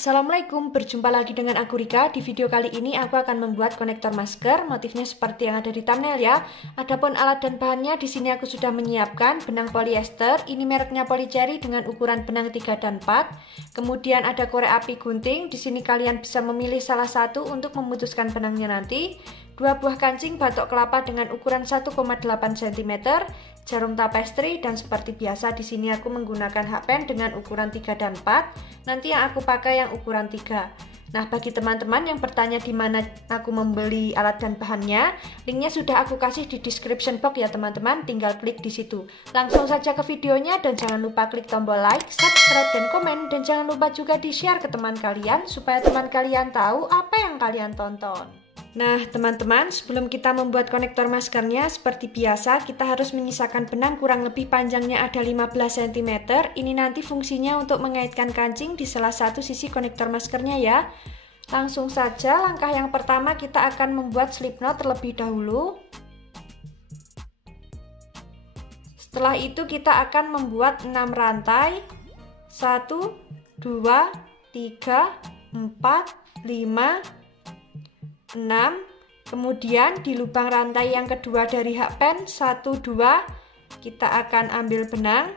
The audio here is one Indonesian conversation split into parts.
Assalamualaikum, berjumpa lagi dengan aku Rika. Di video kali ini aku akan membuat konektor masker. Motifnya seperti yang ada di thumbnail ya. Adapun alat dan bahannya di sini aku sudah menyiapkan benang polyester. Ini mereknya Polycherry dengan ukuran benang 3 dan 4. Kemudian ada korek api gunting. Di sini kalian bisa memilih salah satu untuk memutuskan benangnya nanti. 2 buah kancing batok kelapa dengan ukuran 1,8 cm, jarum tapestri, dan seperti biasa di sini aku menggunakan hakpen dengan ukuran 3 dan 4. Nanti yang aku pakai yang ukuran 3. Nah, bagi teman-teman yang bertanya di mana aku membeli alat dan bahannya, linknya sudah aku kasih di description box ya teman-teman, tinggal klik di situ. Langsung saja ke videonya dan jangan lupa klik tombol like, subscribe, dan komen, dan jangan lupa juga di-share ke teman kalian supaya teman kalian tahu apa yang kalian tonton. Nah teman-teman, sebelum kita membuat konektor maskernya, seperti biasa kita harus menyisakan benang kurang lebih panjangnya ada 15 cm. Ini nanti fungsinya untuk mengaitkan kancing di salah satu sisi konektor maskernya ya. Langsung saja, langkah yang pertama kita akan membuat slip knot terlebih dahulu. Setelah itu kita akan membuat 6 rantai. 1, 2, 3, 4, 5, 6. Kemudian di lubang rantai yang kedua dari hakpen 1, 2 kita akan ambil benang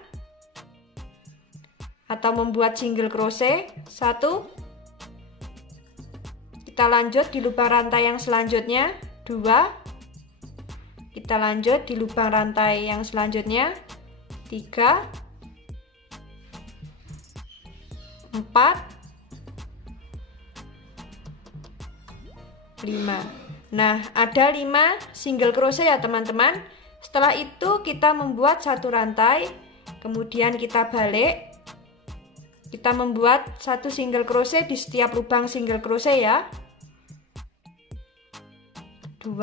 atau membuat single crochet 1. Kita lanjut di lubang rantai yang selanjutnya 2. Kita lanjut di lubang rantai yang selanjutnya 3, 4, 5. Nah, ada 5 single crochet ya teman-teman. Setelah itu kita membuat satu rantai, kemudian kita balik. Kita membuat satu single crochet di setiap lubang single crochet ya. 2,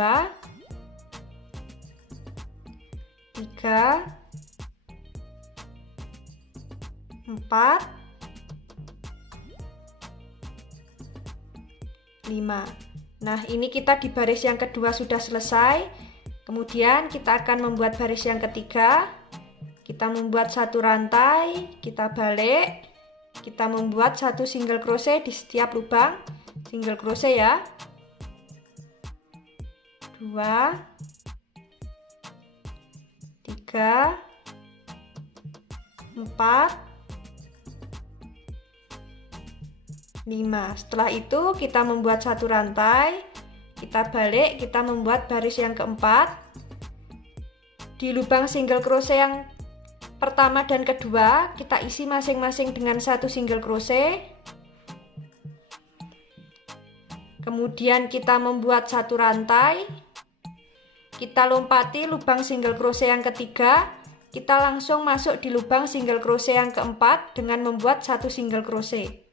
3, 4, 5. Nah, ini kita di baris yang kedua sudah selesai. Kemudian kita akan membuat baris yang ketiga. Kita membuat satu rantai, kita balik. Kita membuat satu single crochet di setiap lubang single crochet ya. 2, 3, 4, 5. Setelah itu kita membuat satu rantai, kita balik, kita membuat baris yang keempat. Di lubang single crochet yang pertama dan kedua kita isi masing-masing dengan satu single crochet. Kemudian kita membuat satu rantai, kita lompati lubang single crochet yang ketiga, kita langsung masuk di lubang single crochet yang keempat dengan membuat satu single crochet.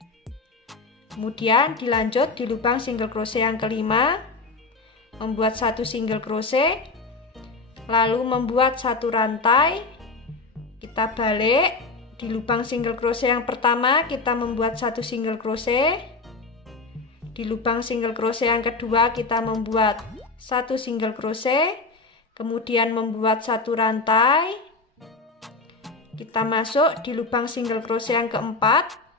Kemudian dilanjut di lubang single crochet yang kelima, membuat satu single crochet, lalu membuat satu rantai, kita balik, di lubang single crochet yang pertama kita membuat satu single crochet, di lubang single crochet yang kedua kita membuat satu single crochet, kemudian membuat satu rantai, kita masuk di lubang single crochet yang keempat.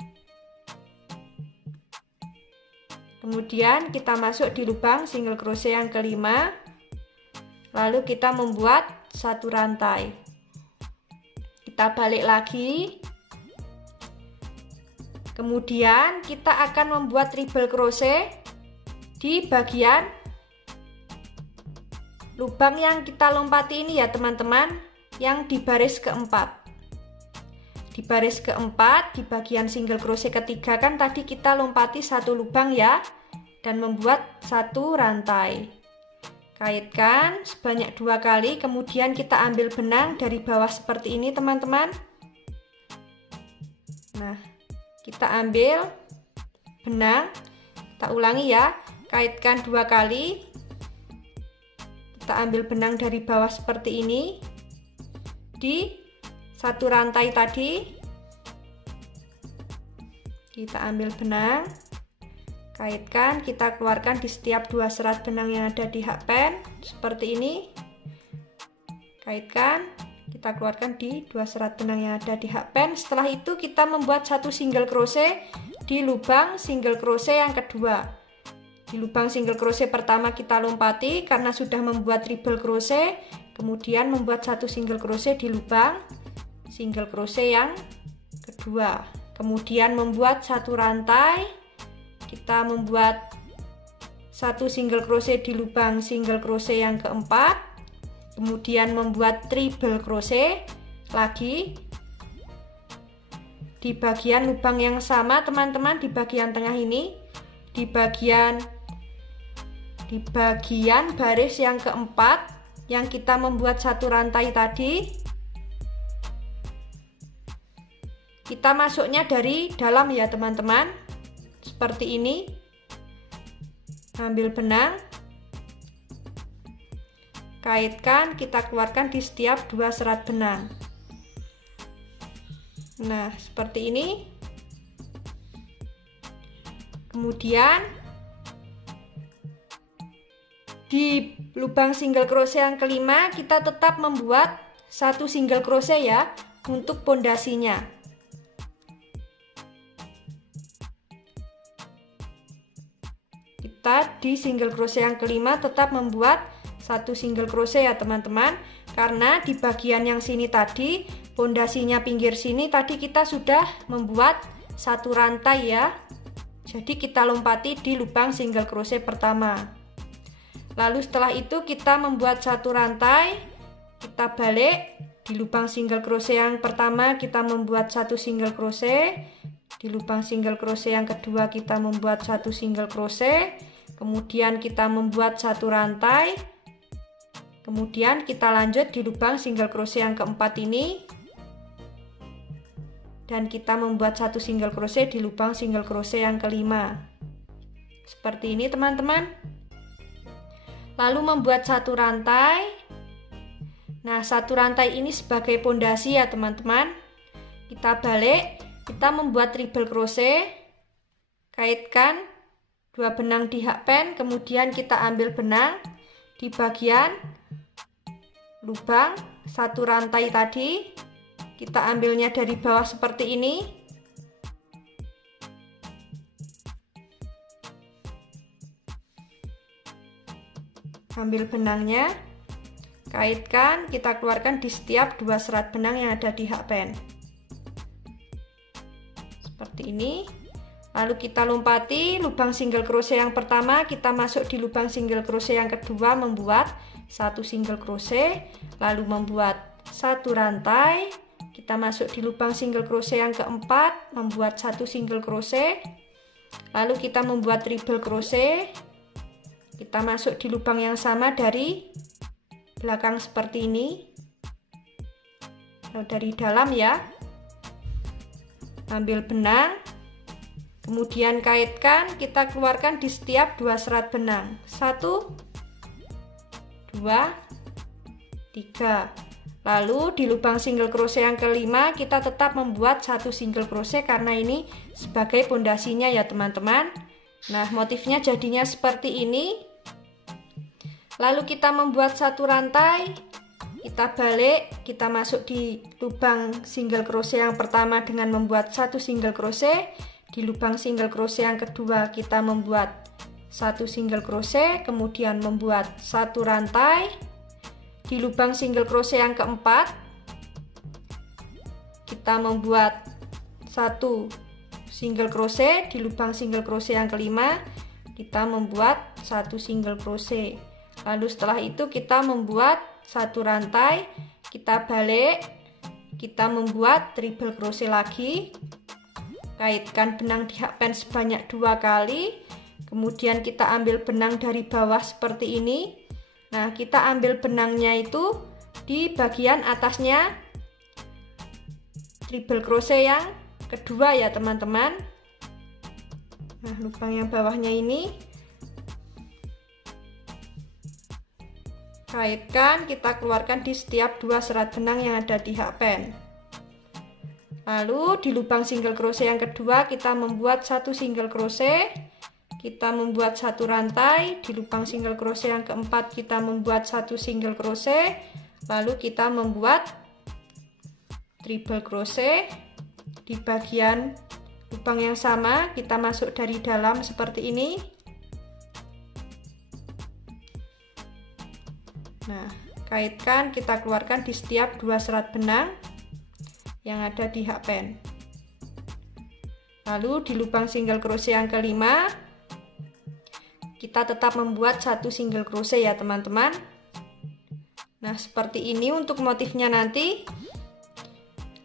Kemudian kita masuk di lubang single crochet yang kelima, lalu kita membuat satu rantai. Kita balik lagi. Kemudian kita akan membuat treble crochet di bagian lubang yang kita lompati ini ya teman-teman, yang di baris keempat. Di baris keempat, di bagian single crochet ketiga kan tadi kita lompati satu lubang ya, dan membuat satu rantai. Kaitkan sebanyak 2 kali, kemudian kita ambil benang dari bawah seperti ini teman-teman. Nah, kita ambil benang, kita ulangi ya, kaitkan 2 kali. Kita ambil benang dari bawah seperti ini. Di satu rantai tadi kita ambil benang, kaitkan, kita keluarkan di setiap 2 serat benang yang ada di hakpen seperti ini. Kaitkan, kita keluarkan di 2 serat benang yang ada di hakpen. Setelah itu kita membuat satu single crochet di lubang single crochet yang kedua. Di lubang single crochet pertama kita lompati karena sudah membuat triple crochet, kemudian membuat satu single crochet di lubang single crochet yang kedua. Kemudian membuat satu rantai, kita membuat satu single crochet di lubang single crochet yang keempat, kemudian membuat triple crochet lagi di bagian lubang yang sama teman-teman, di bagian tengah ini, di bagian baris yang keempat yang kita membuat satu rantai tadi, kita masuknya dari dalam ya teman-teman, seperti ini. Ambil benang, kaitkan, kita keluarkan di setiap 2 serat benang. Nah, seperti ini. Kemudian di lubang single crochet yang kelima kita tetap membuat satu single crochet ya untuk pondasinya. Kita di single crochet yang kelima tetap membuat satu single crochet ya teman-teman, karena di bagian yang sini tadi, pondasinya pinggir sini tadi kita sudah membuat satu rantai ya. Jadi kita lompati di lubang single crochet pertama. Lalu setelah itu kita membuat satu rantai, kita balik di lubang single crochet yang pertama, kita membuat satu single crochet. Di lubang single crochet yang kedua kita membuat satu single crochet, kemudian kita membuat satu rantai. Kemudian kita lanjut di lubang single crochet yang keempat ini, dan kita membuat satu single crochet di lubang single crochet yang kelima. Seperti ini teman-teman. Lalu membuat satu rantai. Nah, satu rantai ini sebagai pondasi ya teman-teman. Kita balik, kita membuat triple crochet, kaitkan 2 benang di hakpen, kemudian kita ambil benang di bagian lubang satu rantai tadi, kita ambilnya dari bawah seperti ini. Ambil benangnya, kaitkan, kita keluarkan di setiap 2 serat benang yang ada di hakpen. Seperti ini. Lalu kita lompati lubang single crochet yang pertama, kita masuk di lubang single crochet yang kedua, membuat satu single crochet, lalu membuat satu rantai, kita masuk di lubang single crochet yang keempat, membuat satu single crochet, lalu kita membuat triple crochet, kita masuk di lubang yang sama dari belakang seperti ini, lalu dari dalam ya. Ambil benang, kemudian kaitkan, kita keluarkan di setiap 2 serat benang, 1, 2, 3. Lalu di lubang single crochet yang kelima kita tetap membuat satu single crochet karena ini sebagai pondasinya ya teman-teman. Nah, motifnya jadinya seperti ini. Lalu kita membuat satu rantai, kita balik, kita masuk di lubang single crochet yang pertama dengan membuat satu single crochet. Di lubang single crochet yang kedua kita membuat satu single crochet, kemudian membuat satu rantai. Di lubang single crochet yang keempat kita membuat satu single crochet. Di lubang single crochet yang kelima kita membuat satu single crochet. Lalu setelah itu kita membuat satu rantai, kita balik, kita membuat triple crochet lagi, kaitkan benang di hakpen sebanyak 2 kali, kemudian kita ambil benang dari bawah seperti ini. Nah, kita ambil benangnya itu di bagian atasnya triple crochet yang kedua ya teman-teman. Nah, lubang yang bawahnya ini kaitkan, kita keluarkan di setiap 2 serat benang yang ada di hakpen. Lalu di lubang single crochet yang kedua kita membuat satu single crochet, kita membuat satu rantai. Di lubang single crochet yang keempat kita membuat satu single crochet, lalu kita membuat triple crochet di bagian lubang yang sama kita masuk dari dalam seperti ini. Nah, kaitkan, kita keluarkan di setiap 2 serat benang yang ada di hakpen. Lalu di lubang single crochet yang kelima kita tetap membuat 1 single crochet ya teman-teman. Nah, seperti ini untuk motifnya nanti.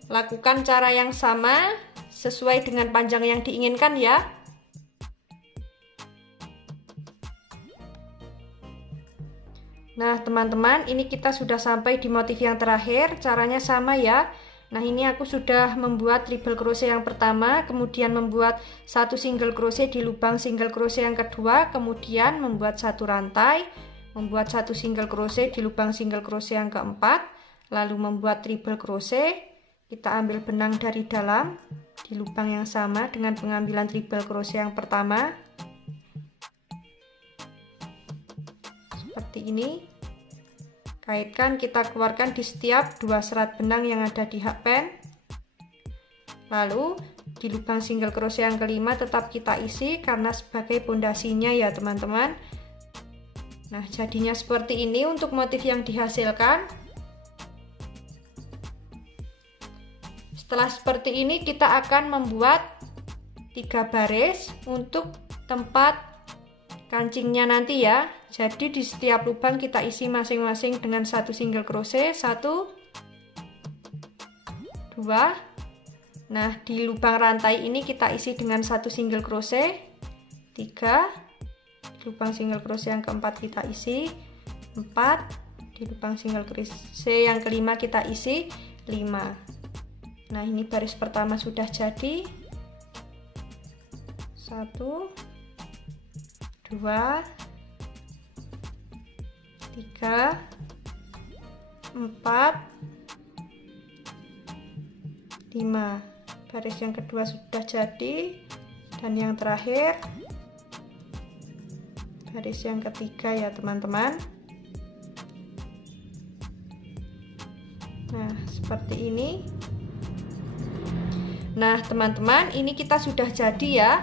Lakukan cara yang sama sesuai dengan panjang yang diinginkan ya. Nah teman-teman, ini kita sudah sampai di motif yang terakhir. Caranya sama ya. Nah, ini aku sudah membuat treble crochet yang pertama, kemudian membuat 1 single crochet di lubang single crochet yang kedua, kemudian membuat 1 rantai, membuat 1 single crochet di lubang single crochet yang keempat, lalu membuat treble crochet. Kita ambil benang dari dalam di lubang yang sama dengan pengambilan treble crochet yang pertama. Seperti ini. Kaitkan, kita keluarkan di setiap 2 serat benang yang ada di hakpen. Lalu di lubang single crochet yang kelima tetap kita isi karena sebagai pondasinya ya teman-teman. Nah, jadinya seperti ini untuk motif yang dihasilkan. Setelah seperti ini kita akan membuat 3 baris untuk tempat kancingnya nanti ya. Jadi di setiap lubang kita isi masing-masing dengan 1 single crochet, 1, 2. Nah, di lubang rantai ini kita isi dengan 1 single crochet, 3. Di lubang single crochet yang keempat kita isi 4. Di lubang single crochet yang kelima kita isi 5. Nah, ini baris pertama sudah jadi. 1, 2, 3, 4, 5. Baris yang kedua sudah jadi, dan yang terakhir baris yang ketiga ya teman-teman. Nah, seperti ini. Nah teman-teman, ini kita sudah jadi ya.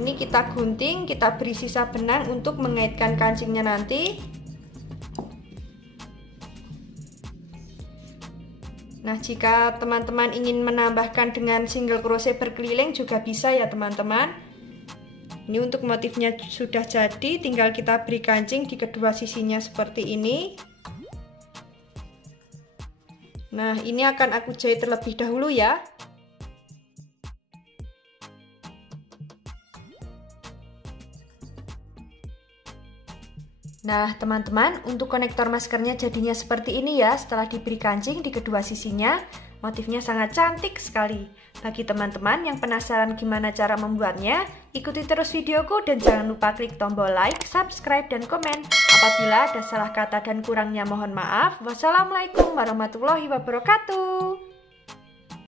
Ini kita gunting, kita beri sisa benang untuk mengaitkan kancingnya nanti. Nah, jika teman-teman ingin menambahkan dengan single crochet berkeliling juga bisa ya teman-teman. Ini untuk motifnya sudah jadi, tinggal kita beri kancing di kedua sisinya seperti ini. Nah, ini akan aku jahit terlebih dahulu ya. Nah teman-teman, untuk konektor maskernya jadinya seperti ini ya. Setelah diberi kancing di kedua sisinya, motifnya sangat cantik sekali. Bagi teman-teman yang penasaran gimana cara membuatnya, ikuti terus videoku dan jangan lupa klik tombol like, subscribe, dan komen. Apabila ada salah kata dan kurangnya mohon maaf. Wassalamualaikum warahmatullahi wabarakatuh.